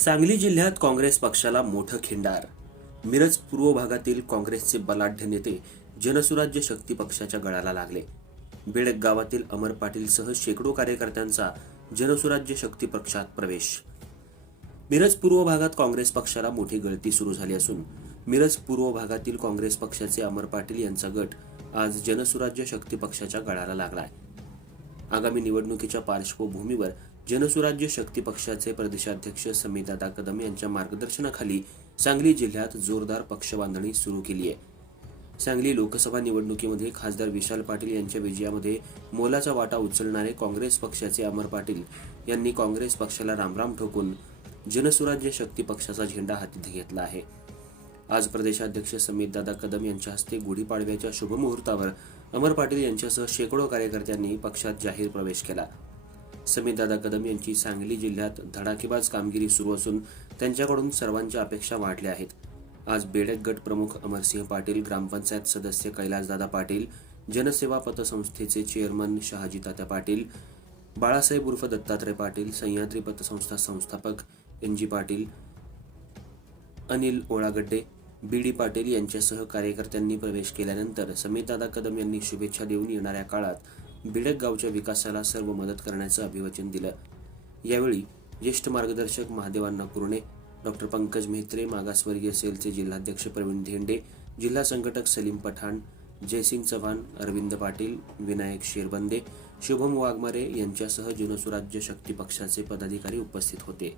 सांगली जिल्ह्यात काँग्रेस पक्षाला मोठं खिंडार. मिरज पूर्व भागातील काँग्रेसचे बलाढ्य नेते जनसुराज्य शक्ती पक्षाच्या गळाला लागले. बेडक गावातील अमर पाटीलसह शेकडो कार्यकर्त्यांचा जनसुराज्य शक्ती पक्षात प्रवेश. मिरज पूर्व भागात काँग्रेस पक्षाला मोठी गळती सुरू झाली असून मिरज पूर्व भागातील काँग्रेस पक्षाचे अमर पाटील यांचा गट आज जनसुराज्य शक्ती पक्षाच्या गळाला लागलाय. आगामी निवडणुकीच्या पार्श्वभूमीवर जनसुराज्य शक्ती पक्षाचे प्रदेशाध्यक्ष समीरदादा कदम यांच्या मार्गदर्शनाखाली सांगली जिल्ह्यात जोरदार पक्षबांधणी सुरू केली आहे. सांगली लोकसभा निवडणुकीमध्ये खासदार विशाल पाटील यांच्या विजयामध्ये मोलाचा वाटा उचलणारे काँग्रेस पक्षाचे अमर पाटील यांनी काँग्रेस पक्षाला रामराम ठोकून जनसुराज्य शक्ती पक्षाचा झेंडा हाती घेतला आहे. आज प्रदेशाध्यक्ष समीरदादा कदम यांच्या हस्ते गुढीपाडव्याच्या शुभमुहूर्तावर अमर पाटील यांच्यासह शेकडो कार्यकर्त्यांनी पक्षात जाहीर प्रवेश केला. समीरदादा कदम यांची सांगली जिल्ह्यात धडाकेबाज कामगिरी सुरू असून त्यांच्याकडून सर्वांच्या अपेक्षा वाढल्या आहेत. आज बेडक गट प्रमुख अमरसिंह पाटील ग्रामपंचायत सदस्य कैलासदादा पाटील जनसेवा पतसंस्थेचे चेअरमन शहाजी तात्या पाटील बाळासाहेब उर्फ दत्तात्रय पाटील सह्याद्री पतसंस्था संस्थापक N G Patil Anil Olagadde B D Patil यांच्यासह कार्यकर्त्यांनी प्रवेश केल्यानंतर समीरदादा कदम यांनी शुभेच्छा देऊन येणाऱ्या काळात बिडक गावच्या विकासाला सर्व मदत करण्याचं अभिवचन दिलं. यावेळी ज्येष्ठ मार्गदर्शक महादेवांना कुरणे डॉक्टर पंकज मेहत्रे मागासवर्गीय सेलचे जिल्हाध्यक्ष प्रवीण धेंडे जिल्हा संघटक सलीम पठाण जयसिंग चव्हाण अरविंद पाटील विनायक शेरबंदे शुभम वाघमारे यांच्यासह जनसुराज्य शक्ती पक्षाचे पदाधिकारी उपस्थित होते.